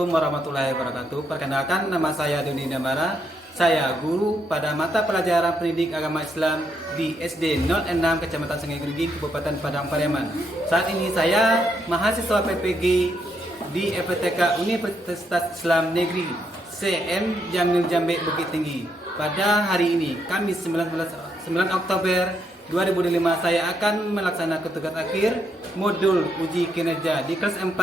Assalamualaikum warahmatullahi wabarakatuh. Perkenalkan, nama saya Doni Damara. Saya guru pada mata pelajaran pendidik agama Islam di SD 06 Kecamatan Sungai Geringging, Kabupaten Padang Pariaman. Saat ini saya mahasiswa PPG di FPTK Universitas Islam Negeri CM Jamil Jambe Bukit Tinggi. Pada hari ini, Kamis 9 Oktober 2005, saya akan melaksanakan tugas akhir modul uji kinerja di kelas 4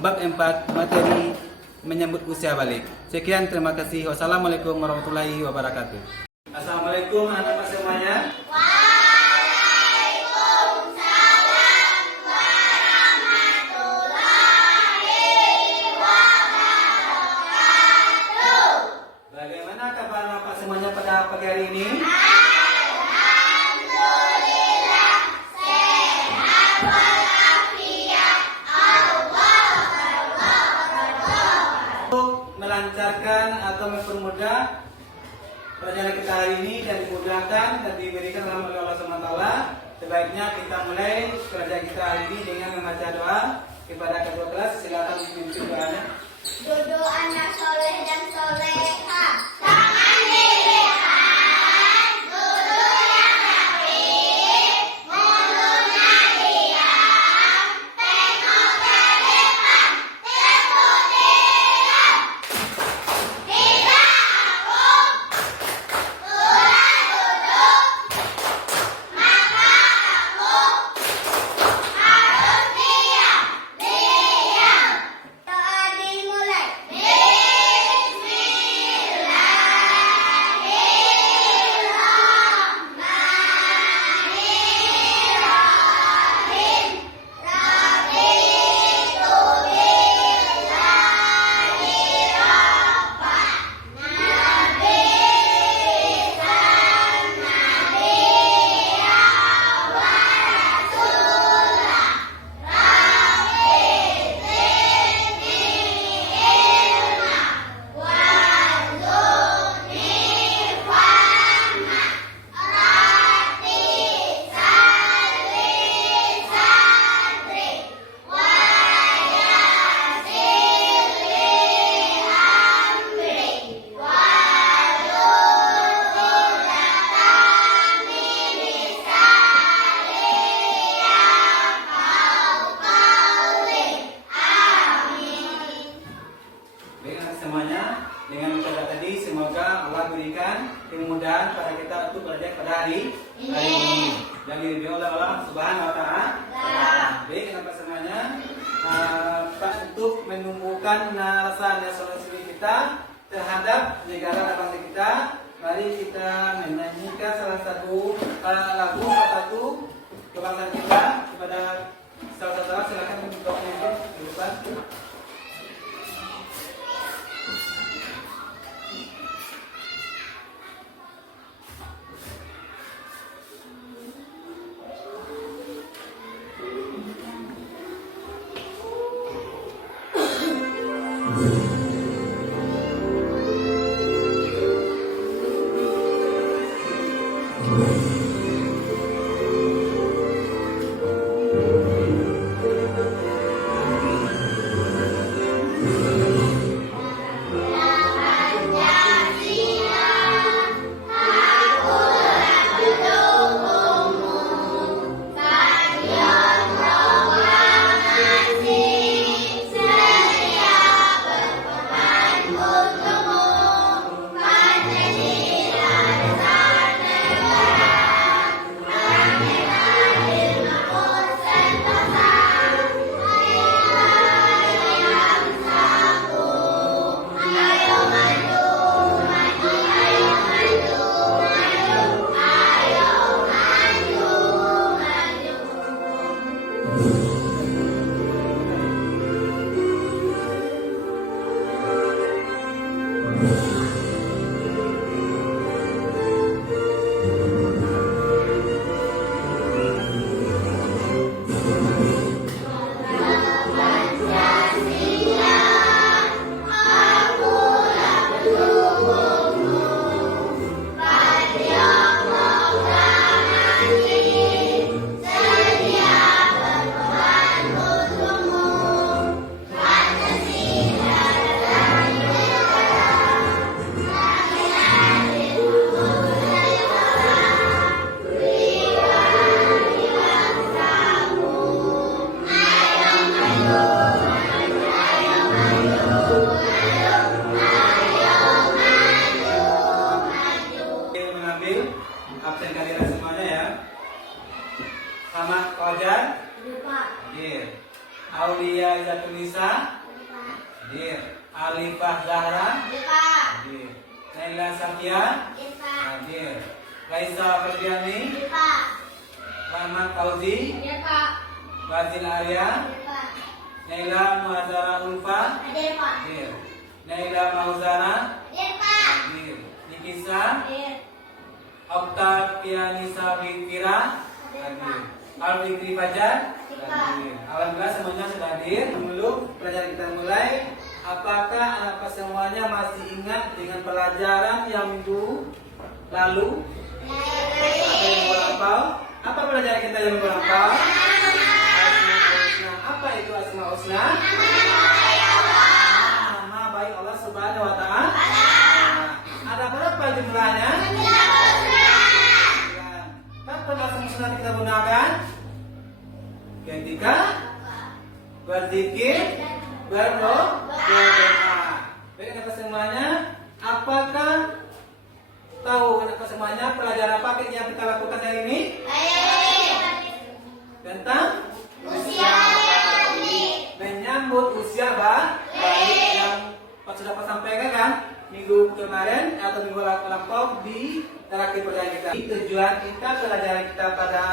bab 4 materi menyambut usia balik. Sekian, terima kasih. Wassalamualaikum warahmatullahi wabarakatuh. Assalamualaikum anak-anak semuanya. Waalaikumsalam warahmatullahi wabarakatuh. Bagaimana kabar Bapak semuanya pada pagi hari ini? Alhamdulillah sehat walafiat. Untuk melancarkan atau mempermudah perjalanan kita hari ini dan dimudahkan dan diberikan rahmat oleh Allah SWT, sebaiknya kita mulai kerjaan kita hari ini dengan membaca doa kepada kedua kelas. Silakan memimpin doanya. Dodo anak soleh dan soleha, tangan dilihat, guru yang rapi, mulutnya diam, tengok ke depan, tepuk diam. Bila aku mulai duduk, maka aku harus diam. Doa dimulai. Bismillahirrahmanirrahim. Raditu billahi rabban, nabiyan nabiyya wa rasulah. Rabbi zidni ilma warzuqni fahma. Rabbi salli sadri wa yassir li amri wahlul 'uqdatam min lisani yafqahu qawli. Amin. Baik anak semuanya, dengan ucapan tadi semoga Allah berikan kemudahan pada kita untuk belajar pada hari ini dan diridhoi oleh Allah Subhanahu wa Ta'ala. Baik anak semuanya, untuk menumbuhkan rasa nasionalisme kita terhadap negara dan bangsa kita, mari kita menyanyikan salah satu lagu satu kebangsaan kita kepada saudara-saudara. Silakan untuk menyanyi di depan. Nisa, hadir. Alifah Zahra, hadir. Naila Safia, hadir. Raisa Ferdiani, Rahmat Fauzi, Fazil Arya, Naila Muazara Ulfa, hadir. Naila Mauzara, hadir. Nikisa, Oktavianisa Fikira, hadir. Al-Fikri Fajar, hadir. Alhamdulillah semuanya sudah hadir. Dulu pelajaran kita mulai. Apakah anak semuanya masih ingat dengan pelajaran yang minggu lalu? Apa yang melampau? Apa pelajaran kita yang melampau? Apa itu Asmaul Husna? Nama baik Allah Subhanahu wa Ta'ala. Ada berapa jumlahnya? Kapan Asmaul Husna kita gunakan? Ketika berzikir, berdoa. Baik anak semuanya, apakah tahu anak semuanya pelajaran apa yang kita lakukan hari ini? Tentang menyambut usia bayi yang sudah Pak sampaikan kan minggu kemarin atau minggu lampau di terakhir pelajaran kita. Tujuan kita pelajaran kita pada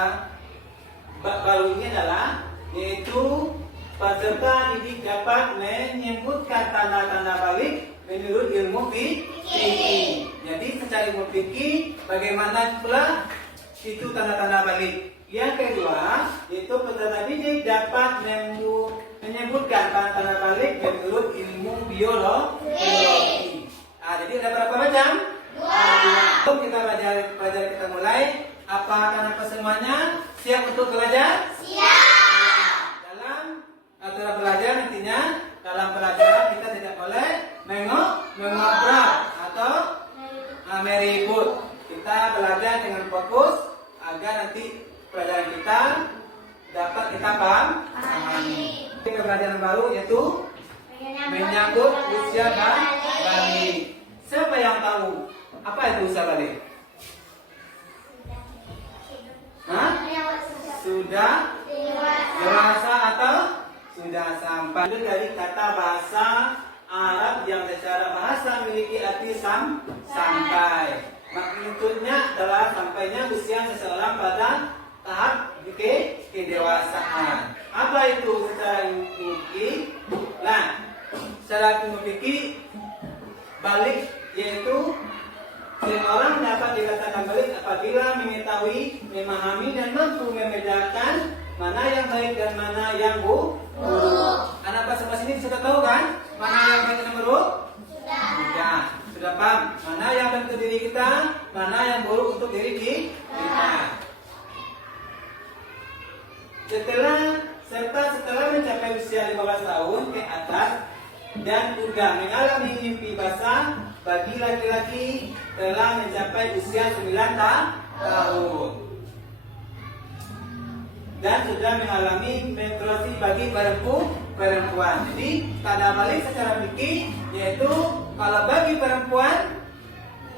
bab baru ini adalah yaitu peserta didik dapat menyebutkan tanda-tanda balik menurut ilmu fikih. Jadi secara ilmu fikih bagaimana pula itu tanda-tanda balik. Yang kedua, yaitu peserta didik dapat menyebutkan tanda-tanda balik menurut ilmu biologi. Jadi ada berapa macam? Dua. Kita belajar kita mulai. Apakah anak semuanya siap untuk belajar? Siap. Dalam aturan belajar intinya dalam pelajaran kita tidak boleh mengobrol atau meribut. Kita belajar dengan fokus agar nanti pelajaran kita dapat kita pahami. Pelajaran baru yaitu menyambut usia balik. Siapa yang tahu apa itu usia balik? Sudah dewasa atau sudah sampai. Itu dari kata bahasa Arab yang secara bahasa memiliki arti sampai. Maksudnya adalah sampainya usia seseorang pada tahap kedewasaan. Apa itu secara ilmu fikih? Nah, secara ilmu fikih balik yaitu seorang dapat dikatakan balik apabila mengetahui, memahami dan mampu membedakan mana yang baik dan mana yang buruk. Anak pas sama sini sudah tahu kan? Mana yang baik dan buruk? Sudah paham. Mana yang baik untuk diri kita, mana yang buruk untuk diri kita. Setelah mencapai usia 15 tahun ke atas dan sudah mengalami mimpi basah, bagi laki-laki telah mencapai usia 9 tahun dan sudah mengalami menstruasi bagi perempuan. Jadi tanda balik secara fikih yaitu kalau bagi perempuan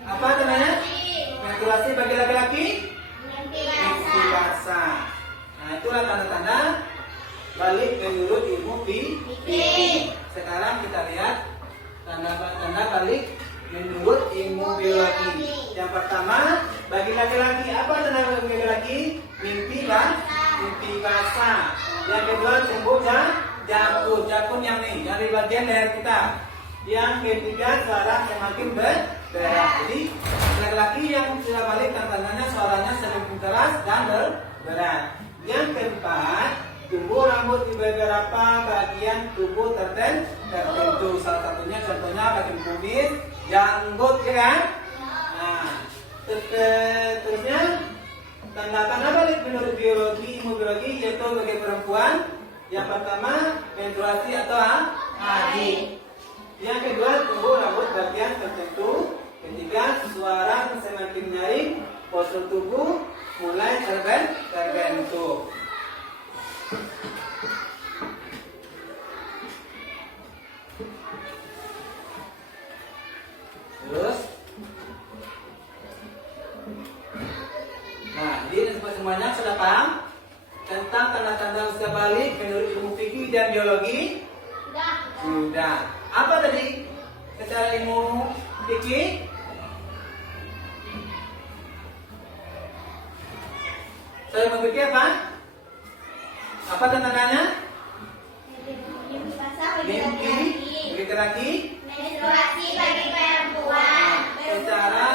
apa namanya? Menstruasi, bagi laki-laki mimpi basah. Nah, itulah tanda-tanda balik menurut ilmu fikih. Sekarang kita lihat tanda-tanda balik menurut ilmu biologi. Yang pertama, bagi laki-laki apa tanda bagi laki-laki? Mimpi basah. Yang kedua, sembuh jakun yang nih, dari bagian leher kita. Yang ketiga, suara semakin berat. Jadi laki-laki yang sudah balik tandanya suaranya semakin keras dan berat. Yang keempat, tumbuh rambut di beberapa bagian tubuh tertentu. Salah satunya contohnya bagian kumis, janggut, ya kan? Nah, terusnya tanda-tanda balik menurut ilmu biologi yaitu bagi perempuan. Yang pertama, menstruasi atau haid. Yang kedua, tumbuh rambut bagian tertentu. Ketiga, suara semakin nyaring, postur tubuh mulai terbentuk. Terus, nah, jadi semuanya sudah paham tentang tanda-tanda usia balik menurut ilmu fikih dan biologi? Sudah. Apa tadi? Secara ilmu fikih? Saya memikir apa? Apa tandanya? Mimpi basah bagi Mimpi laki-laki. bagi laki. Menstruasi bagi perempuan. Secara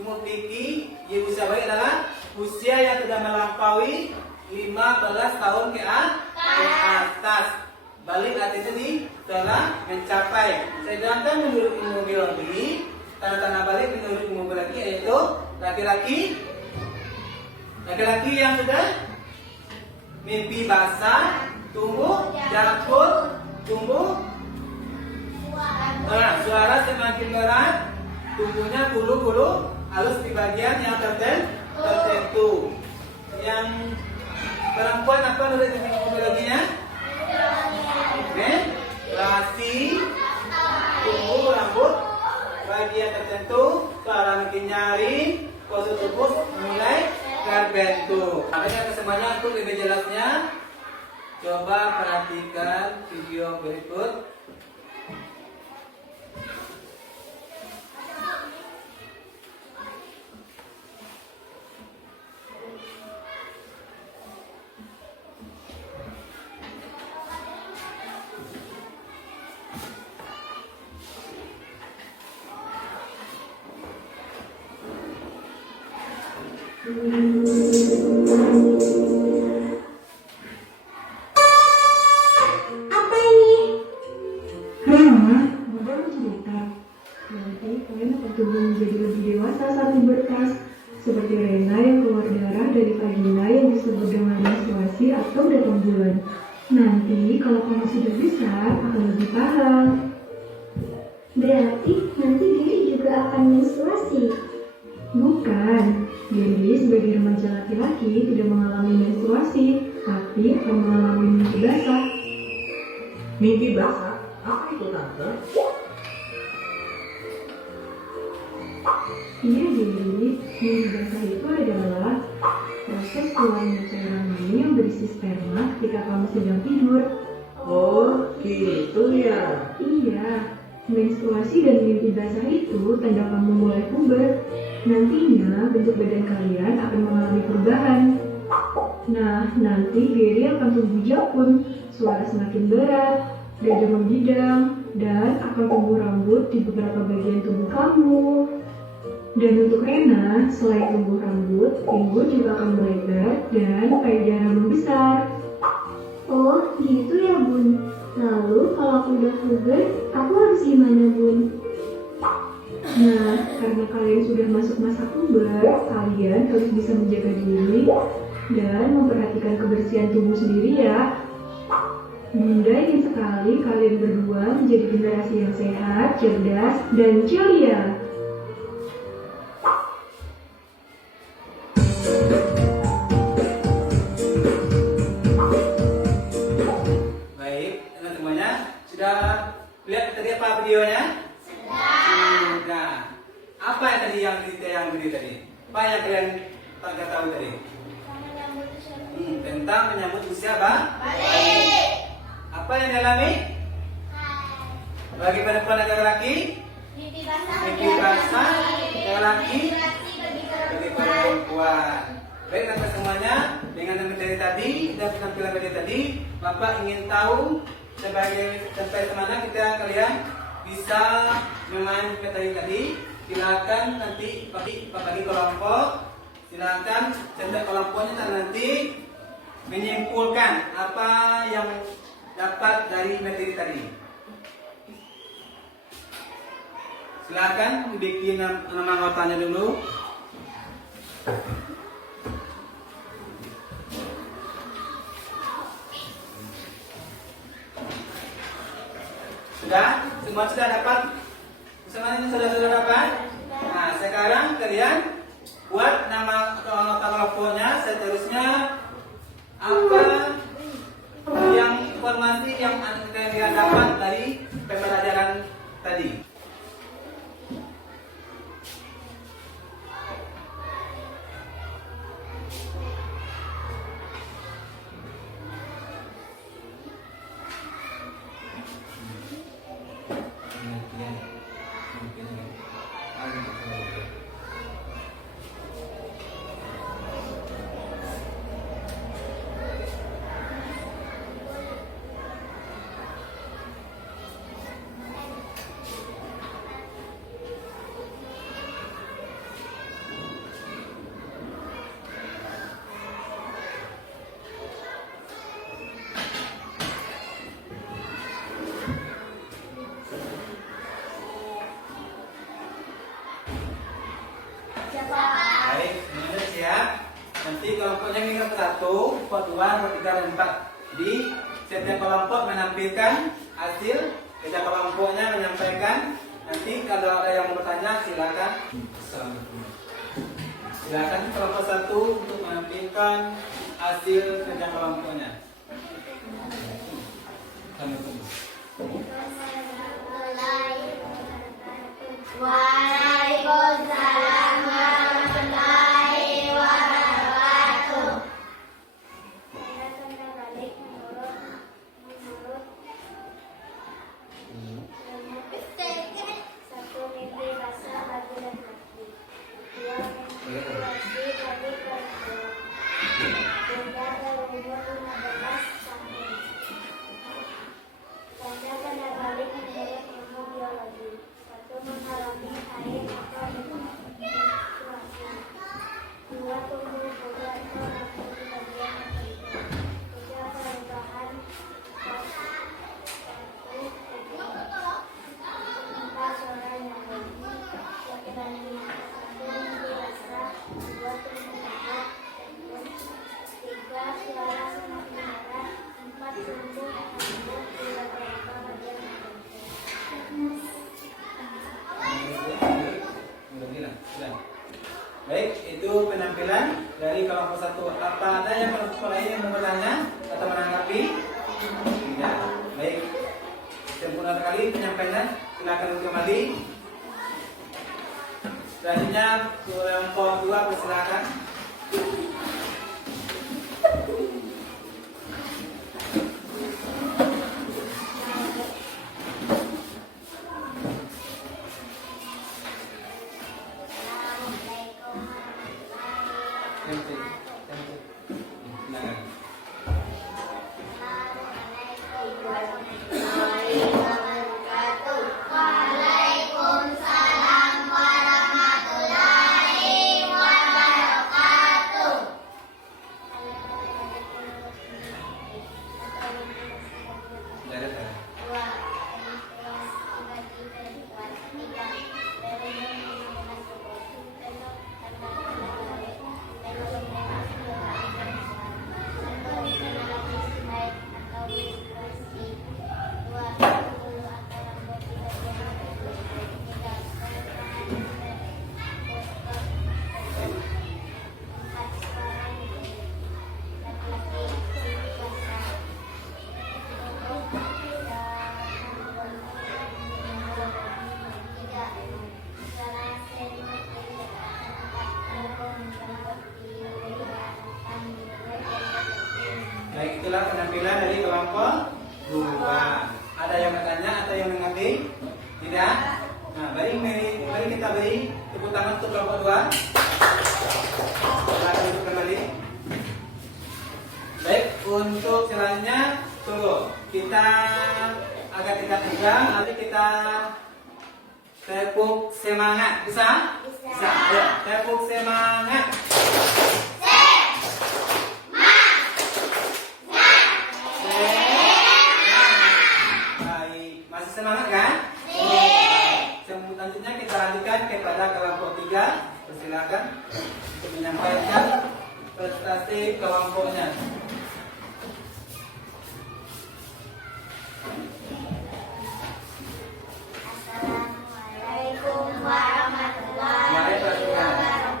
ilmu fikih, yang usia baik adalah usia yang sudah melampaui 15 tahun ke atas. Balik artinya di telah mencapai. Sedangkan menurut ilmu biologi, tanda-tanda balik menurut ilmu biologi yaitu laki-laki yang sudah mimpi basah, tumbuh jakun, tumbuh suara semakin berat, tumbuhnya bulu-bulu halus di bagian yang tertentu. Yang perempuan apa menurut ilmu biologinya? Menstruasi, tumbuh rambut bagian tertentu, suara makin nyaring, postur tubuh mulai terbentuk. Makanya semuanya untuk lebih jelasnya, coba perhatikan video berikut. Apa ini? Rena, Bunda mau cerita. Nanti kalian akan tumbuh menjadi lebih dewasa saat berkas, seperti Rena yang keluar darah dari vagina yang disebut dengan menstruasi atau datang bulan. Nanti kalau kamu sudah besar akan lebih paham. Berarti nanti Giri juga akan menstruasi. Bukan, Gary sebagai remaja laki-laki tidak mengalami menstruasi, tapi akan mengalami mimpi basah. Mimpi basah? Apa itu tante? Iya, Gary, mimpi basah itu adalah proses keluarnya cairan mani yang berisi sperma ketika kamu sedang tidur. Oh, gitu ya. Iya, menstruasi dan mimpi basah itu tanda kamu mulai puber. Nantinya bentuk badan kalian akan mengalami perubahan. Nah, nanti Gary akan tumbuh jakun, suara semakin berat, dada membidang, dan akan tumbuh rambut di beberapa bagian tubuh kamu. Dan untuk Rena, selain tumbuh rambut, pinggul juga akan melebar dan payudara membesar. Oh, gitu ya, Bun. Lalu kalau aku udah puber, aku harus gimana, Bun? Nah, karena kalian sudah masuk masa puber, kalian harus bisa menjaga diri dan memperhatikan kebersihan tubuh sendiri ya. Bunda ingin sekali kalian berdua menjadi generasi yang sehat, cerdas, dan ceria. Baik, teman semuanya sudah lihat tadi apa videonya? Sudah. Apa yang tadi yang video tadi? Apa yang kalian tak tahu tadi? Tentang menyambut usia balik. Apa yang dialami? Bagi perempuan dan laki-laki? Mimpi basah Mimpi basah laki-laki bagi bagi perempuan. perempuan. Baik teman semuanya, dengan materi tadi dan penampilan materi tadi, Bapak ingin tahu sampai kemana kalian bisa memahami materi tadi. Silakan nanti bagi kelompok, silakan cetak kelompoknya dan nanti menyimpulkan apa yang dapat dari materi tadi. Silakan bikin nama anggotanya dulu. Sudah? Semua sudah dapat? Semuanya sudah dapat? Nah, sekarang kalian buat nama kelompoknya. Seterusnya apa yang informasi yang kalian dapat dari pembelajaran tadi? Baik, semuanya siap. Nanti kelompoknya ingat 1, 2, 3, dan 4. Di setiap kelompok menampilkan hasil, setiap kelompoknya menyampaikan. Nanti kalau ada yang mau bertanya silakan. Silakan kelompok 1 untuk menampilkan hasil kerja kelompoknya. Kami tunggu. Waalaikumsalam warahmatullahi wabarakatuh. Satu mimpi basah bagi laki-laki, dua menstruasi bagi perempuan, bunda berumur 15 tahun. Tanda tanda balik menurut ilmu biologi. Satu mengalami haid atau menstruasi. Dua tumbuh bulu atau rambut di bagian tertentu. Tiga perubahan empat suara nyambung. Laki-laki. Satu mimpi basah. Dua tumbuh lebat. Tiga suara semakin merah. Empat tumbuh rambut di beberapa bagian tertentu. Baik, itu penampilan dari kelompok 1. Apa ada yang kelompok lain yang mau bertanya atau menanggapi? Tidak. Baik, sempurna sekali penyampaiannya. Silakan kembali. Selanjutnya kelompok 2 persilakan. Waalaikumsalam warahmatullahi wabarakatuh. Dua, menstruasi bagi perempuan. Tiga, berumur 15 tahun. Bentuk tanda-tanda balik. Bentuk perempuan. Satu, mengalami haid atau menstruasi. Dua, bulu atau rambut di bagian tertentu. Tiga, perubahan bentuk. Empat, suara nyeri. Laki-laki, mimpi basah. Baik, itulah penampilan dari kelompok 2. Ada yang bertanya atau yang mengerti? Tidak? Nah, mari kita beri tepuk tangan untuk kelompok 2. Silakan duduk kembali. Baik, untuk selanjutnya tunggu. Kita agak tidak tegang, nanti kita tepuk semangat. Bisa? Bisa. Ya, tepuk semangat. Baik, masih semangat kan? Selanjutnya kita lanjutkan kepada kelompok 3. Persilakan untuk menyampaikan prestasi kelompoknya. Assalamualaikum warahmatullahi wabarakatuh.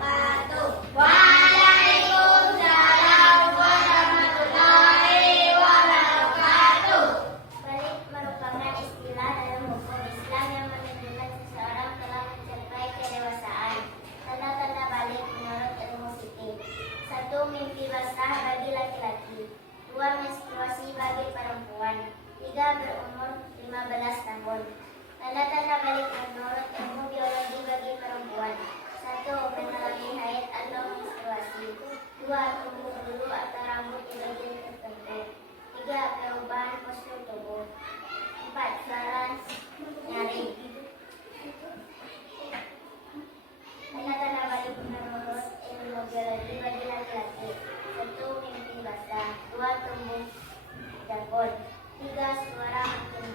Tanda-tanda balik menurut ilmu biologi bagi perempuan. 1. Mengalami haid atau menstruasi. 2. Tumbuh bulu atau rambut di bagian tertentu. 3. Perubahan postur tubuh. 4. Suara nyeri. Tanda-tanda balik menurut ilmu biologi bagi laki-laki. 1. Mimpi basah. 2. Tumbuh jabon. 3. Suara makin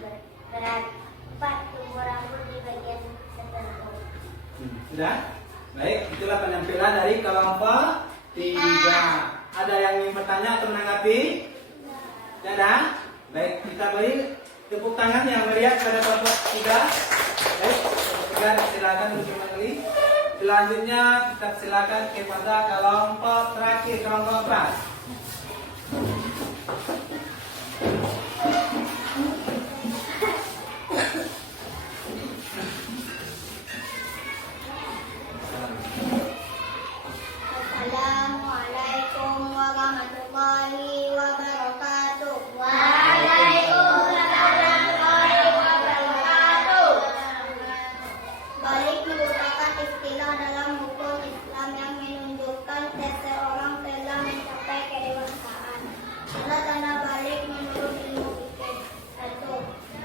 berat. 4. Tumbuh rambut di bagian tertentu. Sudah? Baik. Baik, itulah penampilan dari kelompok 3. Ada yang ingin bertanya atau menanggapi? Tidak ada? Baik, kita beri tepuk tangan yang meriah pada kelompok 3. Baik, kelompok 3 silakan untuk kembali. Selanjutnya kita silakan kepada kelompok terakhir, kelompok 4. Assalamualaikum warahmatullahi wabarakatuh. Waalaikumsalam warahmatullahi wabarakatuh. Balik merupakan istilah dalam hukum Islam yang menunjukkan seseorang telah mencapai kedewasaan. Tanda-tanda balik menurut ilmu fikih. 1.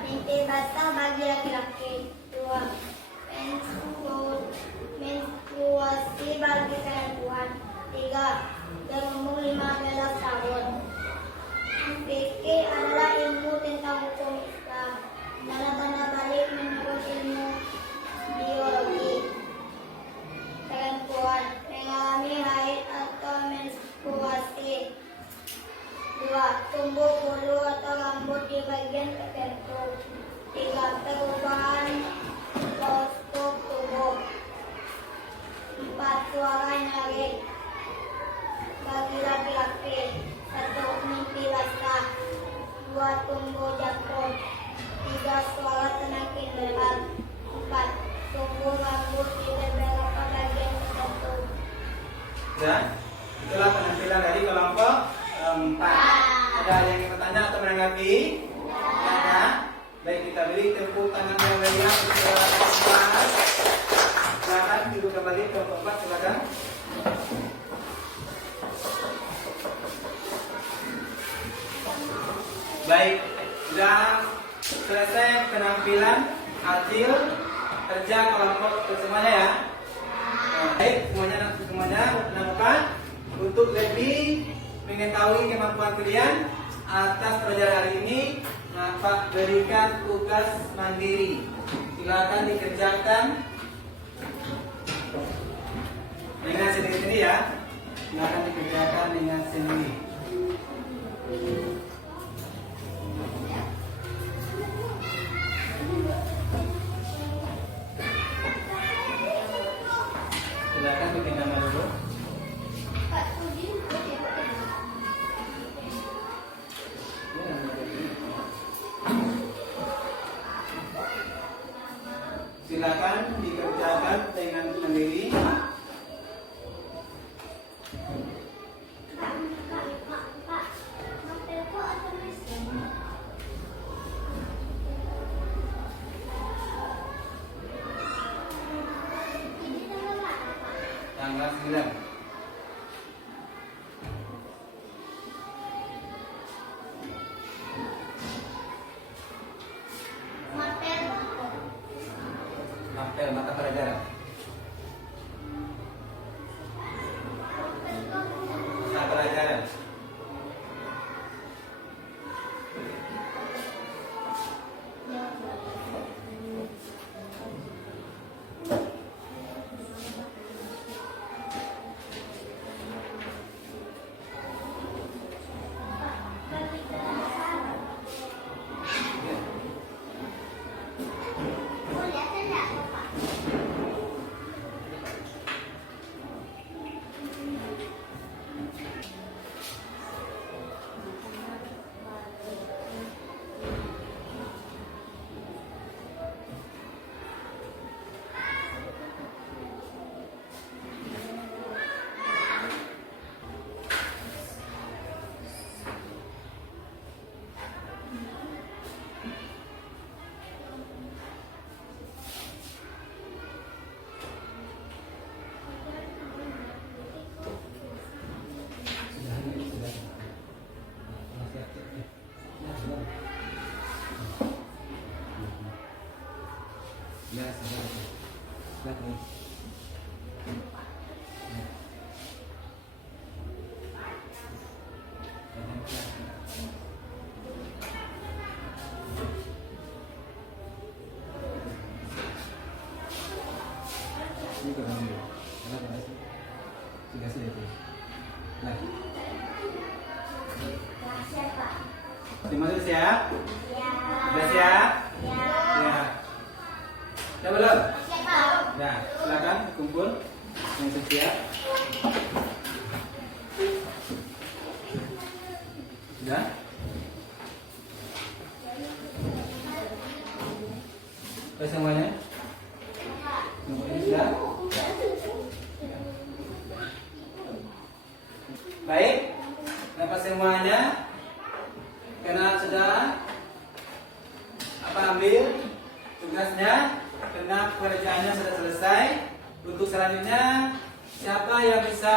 Mimpi basah bagi laki-laki. 2. Menstruasi bagi perempuan. 3. Berumur 15 tahun. Fikih adalah ilmu tentang hukum Islam. Tanda-tanda balik menurut ilmu biologi. Perempuan mengalami haid atau menstruasi. 2. Tumbuh bulu atau rambut di bagian tertentu. 3. Perubahan postur tubuh. 4. Suara nyaring bagi laki-laki. 1. Mimpi basah. 2. Tumbuh jangkung. 3. Suara semakin berat. 4. Tumbuh rambut di beberapa bagian tertentu. Dan itulah penampilan dari kelompok 4. Ada yang ingin bertanya atau menanggapi? Ada. Baik, kita beri tepuk tangan yang meriah untuk kelompok 4. Silakan duduk kembali kelompok 4, silakan. Baik, sudah selesai penampilan hasil kerja kelompok semuanya ya. Baik, semuanya menemukan untuk lebih mengetahui kemampuan kalian atas pelajaran hari ini. Pak berikan tugas mandiri. Silakan dikerjakan dengan sendiri-sendiri ya. Silakan dikerjakan dengan sendiri. Silakan bikin gambar dulu. Silakan dikerjakan dengan sendiri. Tanggal 9. Apel mata pelajaran. Mata pelajaran. Ini ke dalam dulu. kasih itu. Nah. Siapa? Terima kasih siap. Ya. Sudah siap? Ya. Ya. Sudah belum? Siapa? Nah, silakan kumpul yang sudah siap. Sudah? Sudah semuanya? Semuanya sudah? Baik, dapat semuanya. Karena saudara ambil tugasnya, karena pekerjaannya sudah selesai. Untuk selanjutnya, siapa yang bisa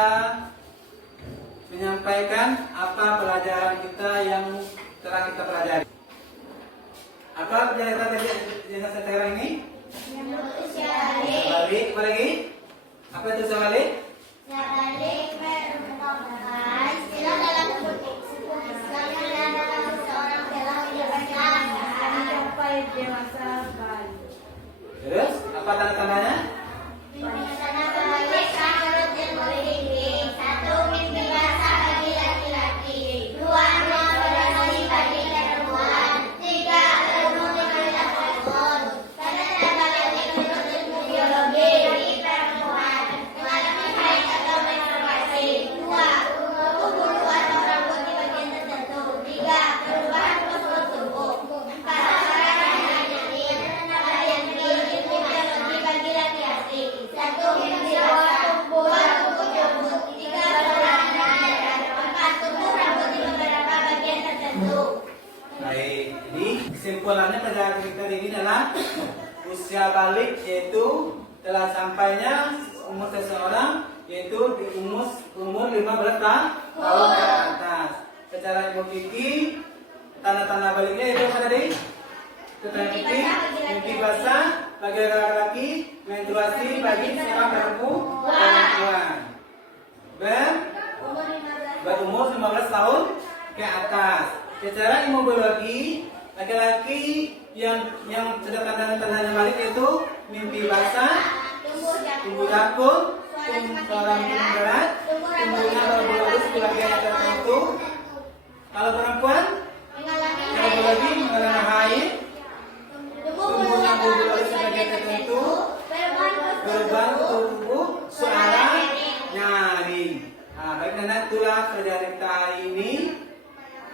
menyampaikan apa pelajaran kita yang telah kita pelajari? Apa pelajaran tadi yang saya sekarang ini? Balik, apa lagi? Apa itu balik? Balik merupakan istilah dalam Islam yang dalam seorang telah mencapai dewasa baru. Terus, apa tanda-tandanya? Tanda balik menurut ilmu fikih. 1. Mimpi basah bagi laki-laki. 2. Menstruasi bagi perempuan. 3. Ilmu mengenai hormon. Tanda balik menurut ilmu biologi bagi perempuan. Mengalami haid atau menstruasi. 2. Tumbuh bulu atau rambut di bagian tertentu. 3. Perubahan postur tubuh. 4. Orang yang jadi tanda balik menurut ilmu biologi bagi laki-laki. 1. Mimpi basah. 2. Tumbuh rambut. 3. Perubahan darah. 4. Tumbuh rambut di beberapa bagian tertentu. Baik, jadi kesimpulannya pada kita ini adalah usia balik yaitu telah sampainya umur seseorang yaitu di umur 15 tahun ke atas. Secara ilmu fikih tanda-tanda baliknya itu apa tadi? Tanda fikih mimpi basah bagi laki-laki, menstruasi bagi seorang perempuan. Berumur 15 tahun ke atas. Secara ilmu biologi, laki-laki yang sudah tanda-tandanya balik itu mimpi basah, tumbuh jakun, seorang berat, tumbuhnya berbolus di bagian tertentu. Kalau perempuan, kalau biologi mengalami haid, tumbuhnya berbolus di bagian tertentu, berubah tubuh, suara, nyari. Nah, baik dan itulah pelajaran kita hari ini.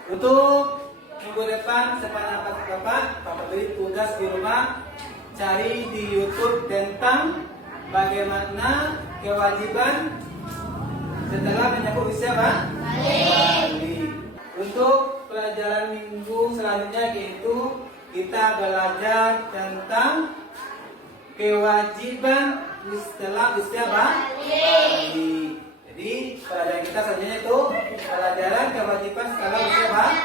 Untuk minggu depan sepanjang Bapak beri tugas di rumah, cari di YouTube tentang bagaimana kewajiban setelah menyambut usia balik. Untuk pelajaran minggu selanjutnya yaitu kita belajar tentang kewajiban setelah usia balik. Jadi pelajaran kita selanjutnya itu pelajaran kewajiban setelah usia balik.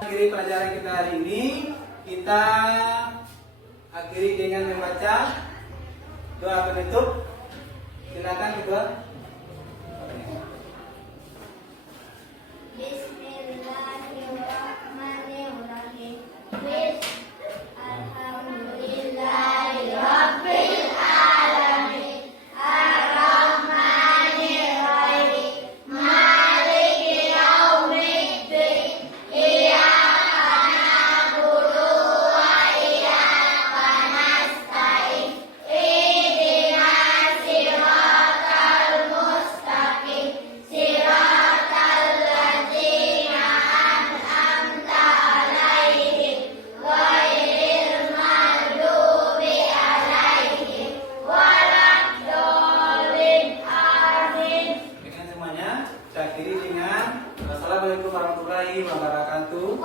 Akhiri pelajaran kita hari ini, kita akhiri dengan membaca doa penutup. Silakan kedua. Bismillahirrahmanirrahim. Alhamdulillahirabbil alamin. Ar-Rahmanir-Rahim. Maliki yaumiddin. Iyyaka na'budu wa iyyaka nasta'in. Ihdinas siratal mustaqim. Siratal ladzina an'amta 'alaihim ghairil maghdubi 'alaihim waladdallin. Amin. Dengan semuanya, kita akhiri dengan Wassalamualaikum warahmatullahi wabarakatuh.